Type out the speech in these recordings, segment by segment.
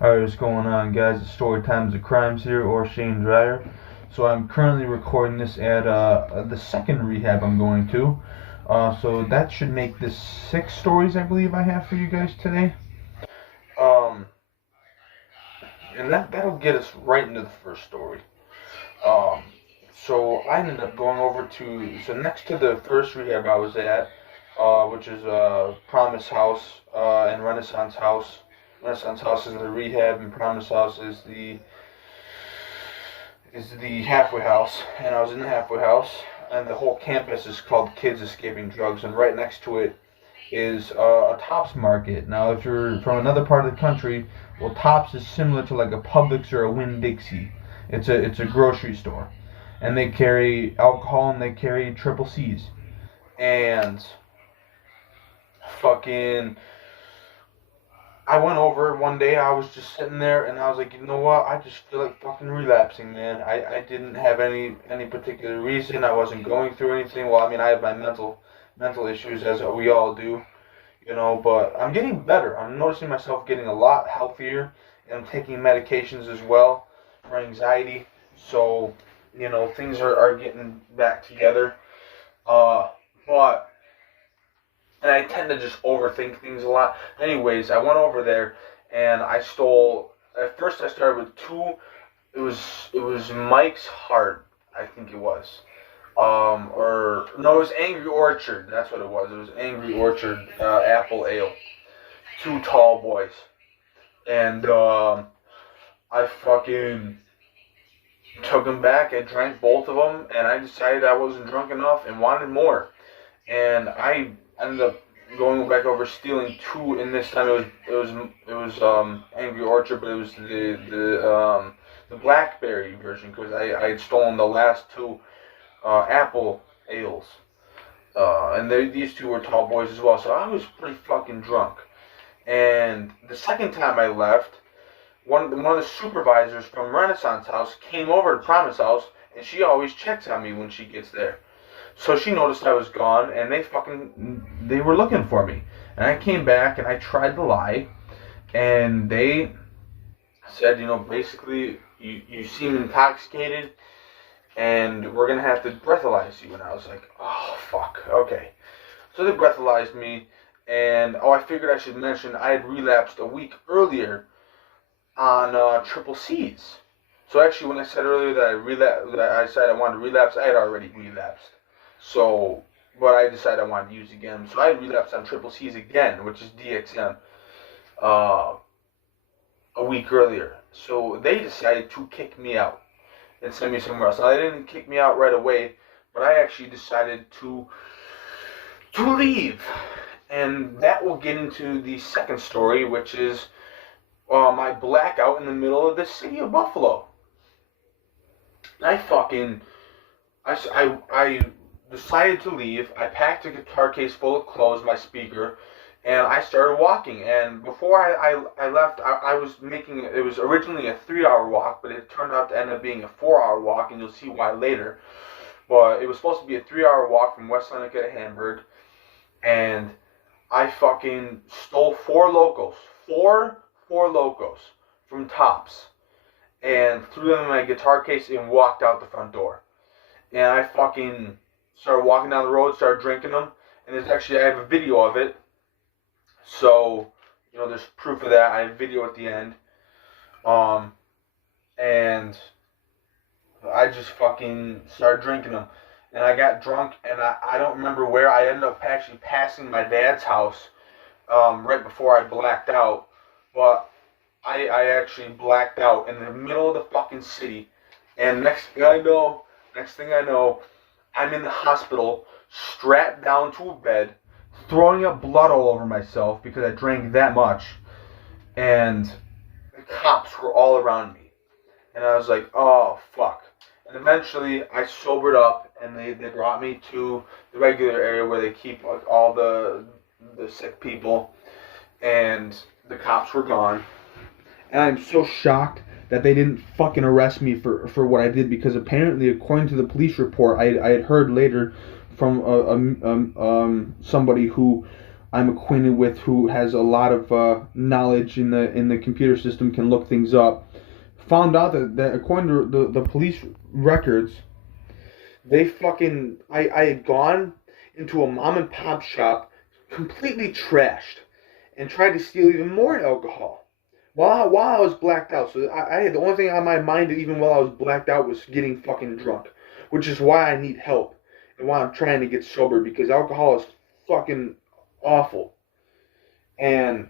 Alright, what's going on, guys? It's Storytimes of Crimes here, or Shane Dryer. So I'm currently recording this at the second rehab I'm going to. So that should make this 6 stories I believe I have for you guys today. Um, and that'll get us right into the first story. Um, so I ended up going over so next to the first rehab I was at, which is Promise House and Renaissance House. Renaissance House is the rehab, and Promise House is the halfway house. And I was in the halfway house, and the whole campus is called Kids Escaping Drugs, and right next to it is a Tops Market. Now, if you're from another part of the country, well, Tops is similar to like a Publix or a Winn-Dixie. It's a grocery store, and they carry alcohol and they carry triple C's, and fucking. I went over one day, I was just sitting there, and I was like, you know what, I just feel like fucking relapsing, man. I didn't have any particular reason, I wasn't going through anything. Well, I mean, I have my mental issues, as we all do, but I'm getting better. I'm noticing myself getting a lot healthier, and I'm taking medications as well for anxiety, so, things are getting back together, but and I tend to just overthink things a lot. Anyways, I went over there and I stole. At first, I started with two. It was Mike's Heart, I think it was. Or no, it was Angry Orchard. That's what it was. It was Angry Orchard Apple Ale. Two tall boys, and I fucking took them back. I drank both of them, and I decided I wasn't drunk enough and wanted more. And I ended up going back over stealing two, and this time it was Angry Orchard, but it was the blackberry version, because I had stolen the last two apple ales, and these two were tall boys as well, so I was pretty fucking drunk. And the second time I left, one of the supervisors from Renaissance House came over to Promise House, and she always checks on me when she gets there. So she noticed I was gone, and they were looking for me. And I came back, and I tried to lie, and they said, basically, you seem intoxicated, and we're going to have to breathalyze you. And I was like, oh, fuck, okay. So they breathalyzed me, and, I figured I should mention I had relapsed a week earlier on triple C's. So actually, when I said earlier that I said I wanted to relapse, I had already relapsed. So, but I decided I wanted to use again. So I relapsed on triple C's again, which is DXM, a week earlier. So they decided to kick me out and send me somewhere else. Now, they didn't kick me out right away, but I actually decided to leave. And that will get into the second story, which is my blackout in the middle of the city of Buffalo. I decided to leave. I packed a guitar case full of clothes, my speaker, and I started walking. And before I left, I was making, it was originally a 3-hour walk, but it turned out to end up being a 4-hour walk, and you'll see why later. But it was supposed to be a 3-hour walk from West Seneca to Hamburg, and I fucking stole four locos from Tops, and threw them in my guitar case and walked out the front door. And I fucking started walking down the road, started drinking them, and I have a video of it, so, there's proof of that. I have video at the end, and I just fucking started drinking them, and I got drunk, and I don't remember where. I ended up actually passing my dad's house, right before I blacked out, but I actually blacked out in the middle of the fucking city, and next thing I know, I'm in the hospital, strapped down to a bed, throwing up blood all over myself because I drank that much, and the cops were all around me, and I was like, oh, fuck. And eventually, I sobered up, and they brought me to the regular area where they keep all the sick people, and the cops were gone, and I'm so shocked that they didn't fucking arrest me for what I did, because apparently, according to the police report, I had heard later from somebody who I'm acquainted with, who has a lot of knowledge in the computer system, can look things up, found out that according to the police records, I had gone into a mom and pop shop, completely trashed, and tried to steal even more alcohol while I was blacked out. So I had, the only thing on my mind even while I was blacked out was getting fucking drunk, which is why I need help and why I'm trying to get sober, because alcohol is fucking awful. And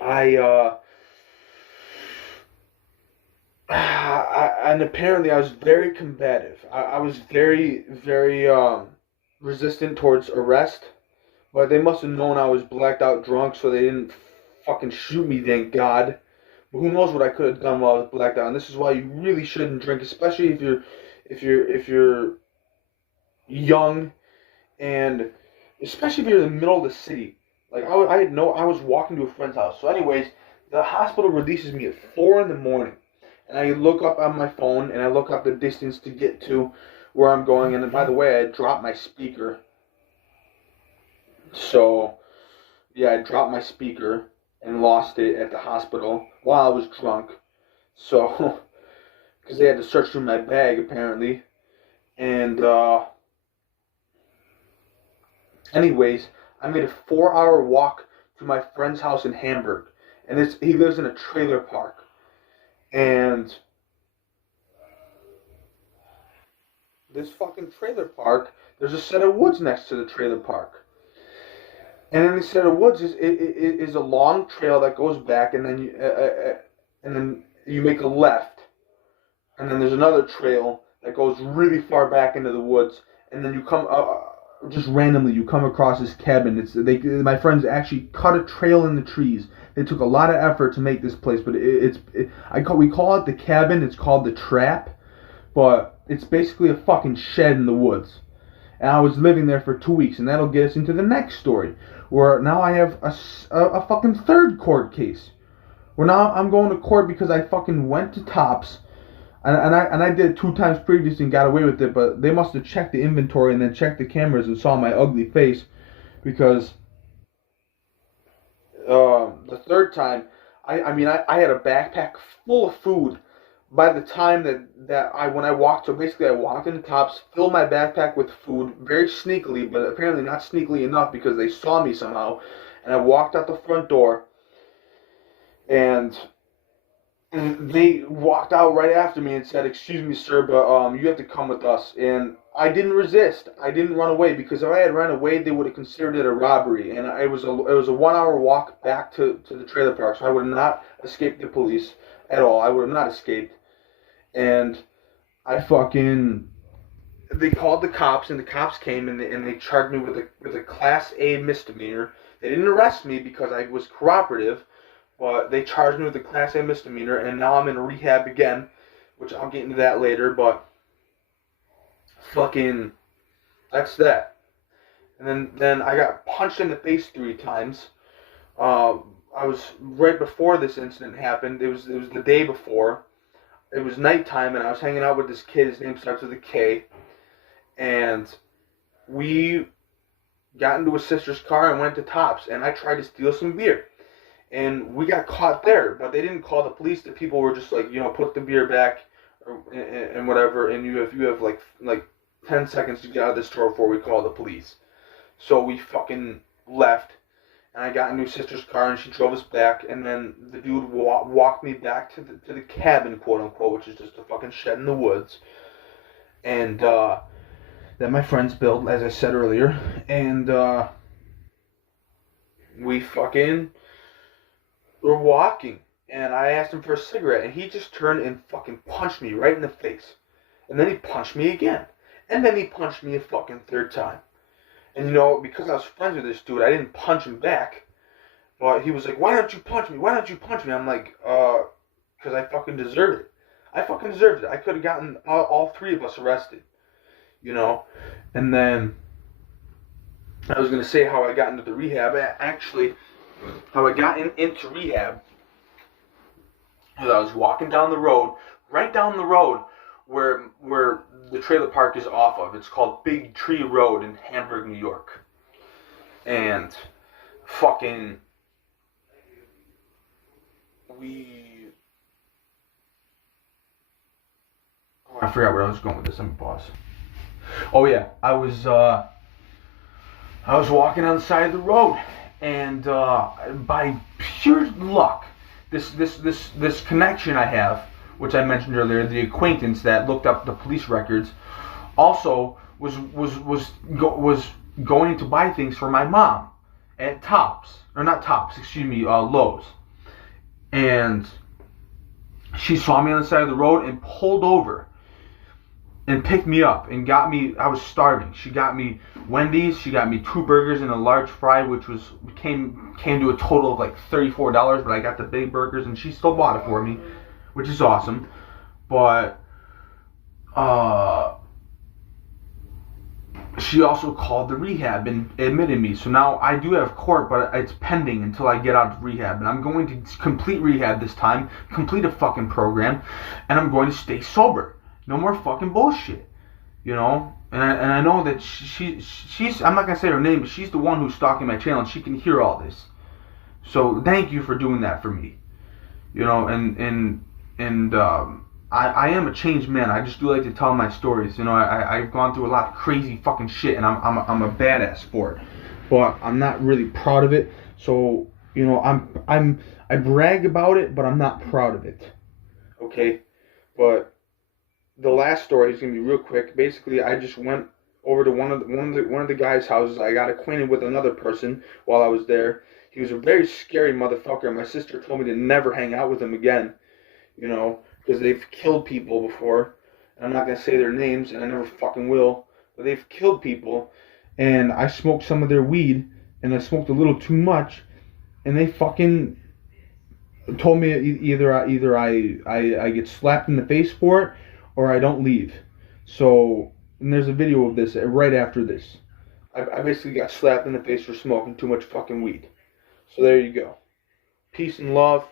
I and apparently I was very combative. I was very resistant towards arrest, but they must have known I was blacked out drunk, so they didn't fucking shoot me, thank God. But who knows what I could have done while I was blacked out. And this is why you really shouldn't drink, especially if you're young, and especially if you're in the middle of the city. Like I was walking to a friend's house. So anyways, the hospital releases me at 4 in the morning. And I look up on my phone and I look up the distance to get to where I'm going. And by the way, I dropped my speaker. So yeah, I dropped my speaker and lost it at the hospital while I was drunk. So, because they had to search through my bag apparently. And anyways, I made a 4-hour walk to my friend's house in Hamburg. And he lives in a trailer park. And this fucking trailer park, there's a set of woods next to the trailer park. And in the set of woods is a long trail that goes back, and then you make a left, and then there's another trail that goes really far back into the woods, and then you come just randomly you come across this cabin. My friends actually cut a trail in the trees. They took a lot of effort to make this place, but we call it the cabin. It's called the trap, but it's basically a fucking shed in the woods. And I was living there for 2 weeks, and that'll get us into the next story, where now I have a fucking third court case. Where now I'm going to court because I fucking went to Tops, and I did it 2 times previously and got away with it, but they must have checked the inventory and then checked the cameras and saw my ugly face, because the third time, I had a backpack full of food by the time when I walked. So basically I walked into Tops, filled my backpack with food very sneakily, but apparently not sneakily enough because they saw me somehow, and I walked out the front door, and they walked out right after me and said, "Excuse me, sir, but you have to come with us." And I didn't resist. I didn't run away, because if I had run away, they would have considered it a robbery. And it was a 1-hour walk back to the trailer park, so I would have not escaped the police at all. I would have not escaped. And they called the cops, and the cops came, and they charged me with a Class A misdemeanor. They didn't arrest me because I was cooperative, but they charged me with a Class A misdemeanor, and now I'm in rehab again, which I'll get into that later. But fucking, that's that. And then I got punched in the face 3 times. I was right before this incident happened. It was the day before. It was nighttime, and I was hanging out with this kid. His name starts with a K, and we got into his sister's car and went to Tops, and I tried to steal some beer, and we got caught there. But they didn't call the police. The people were just like, put the beer back, and whatever, and you have like 10 seconds to get out of the store before we call the police. So we fucking left, and I got into his sister's car, and she drove us back, and then the dude walked me back to the cabin, quote unquote, which is just a fucking shed in the woods, and that my friends built, as I said earlier, and we fucking were walking, and I asked him for a cigarette, and he just turned and fucking punched me right in the face, and then he punched me again, and then he punched me a fucking 3rd time. And because I was friends with this dude, I didn't punch him back. But he was like, "Why don't you punch me? Why don't you punch me?" I'm like, because I fucking deserved it. I fucking deserved it. I could have gotten all 3 of us arrested. And then I was going to say how I got into the rehab. Actually, how I got into rehab was I was walking down the road, right down the road where the trailer park is off of. It's called Big Tree Road in Hamburg, New York. and fucking I forgot where I was going with this. Let me pause. Oh yeah, I was walking on the side of the road, and by pure luck, this connection I have, which I mentioned earlier, the acquaintance that looked up the police records, also was going to buy things for my mom at Lowe's, and she saw me on the side of the road and pulled over and picked me up and got me. I was starving. She got me Wendy's. She got me 2 burgers and a large fry, which came to a total of like $34. But I got the big burgers, and she still bought it for me, which is awesome. But she also called the rehab and admitted me. So now I do have court, but it's pending until I get out of rehab. And I'm going to complete rehab this time, complete a fucking program, and I'm going to stay sober. No more fucking bullshit, you know. And I know that she's I'm not gonna say her name, but she's the one who's stalking my channel, and she can hear all this. So thank you for doing that for me, you know. And I am a changed man. I just do like to tell my stories, you know. I've gone through a lot of crazy fucking shit, and I'm a badass for it, but I'm not really proud of it. So you know, I brag about it, but I'm not proud of it. Okay, but the last story is gonna be real quick. Basically, I just went over to one of the guys' houses. I got acquainted with another person while I was there. He was a very scary motherfucker. My sister told me to never hang out with him again, you know, because they've killed people before. And I'm not gonna say their names, and I never fucking will. But they've killed people, and I smoked some of their weed, and I smoked a little too much, and they fucking told me either I get slapped in the face for it, or I don't leave. So, and there's a video of this right after this. I basically got slapped in the face for smoking too much fucking weed. So there you go. Peace and love.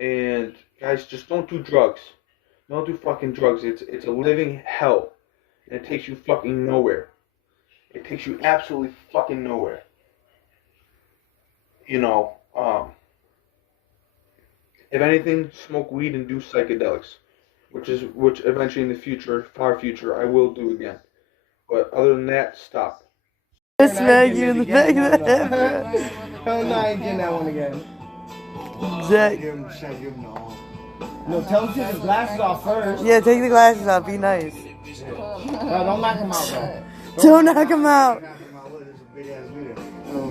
And guys, just don't do drugs. Don't do fucking drugs. It's a living hell. And it takes you fucking nowhere. It takes you absolutely fucking nowhere. You know, if anything, smoke weed and do psychedelics. Which eventually in the future, far future, I will do again. But other than that, stop. I smack you in the back of the head, bro. Hell no, I ain't getting that one again. Jack. No, tell him to take his glasses off first. Yeah, take the glasses off. Be nice. No, don't knock him out, bro. Don't knock him out.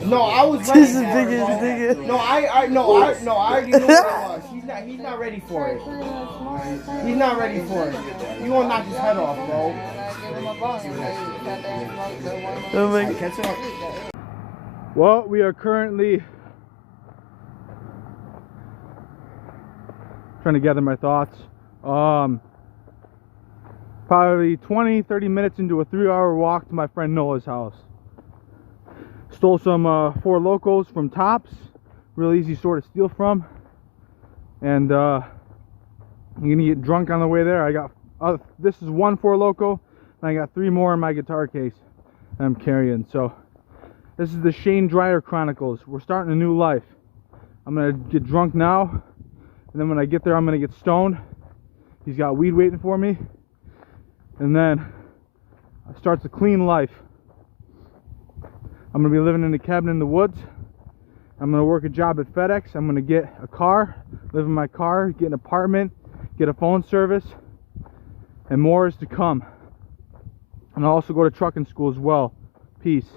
No, I was ready. This is big as nigga. No, I already knew what it was. He's not ready for it. He's not ready for it. You gonna knock his head off, bro. Oh my God. Well, we are currently trying to gather my thoughts. Probably 20-30 minutes into a 3-hour walk to my friend Noah's house. Stole some 4 Locos from Tops. Real easy store to steal from. And I'm gonna get drunk on the way there. I got this is 1 4 Loco, and I got 3 more in my guitar case that I'm carrying. So this is the Shane Dryer Chronicles. We're starting a new life. I'm gonna get drunk now, and then when I get there, I'm gonna get stoned. He's got weed waiting for me, and then it starts a clean life. I'm gonna be living in a cabin in the woods. I'm gonna work a job at FedEx. I'm gonna get a car, live in my car, get an apartment, get a phone service, and more is to come. And I'll also go to trucking school as well. Peace.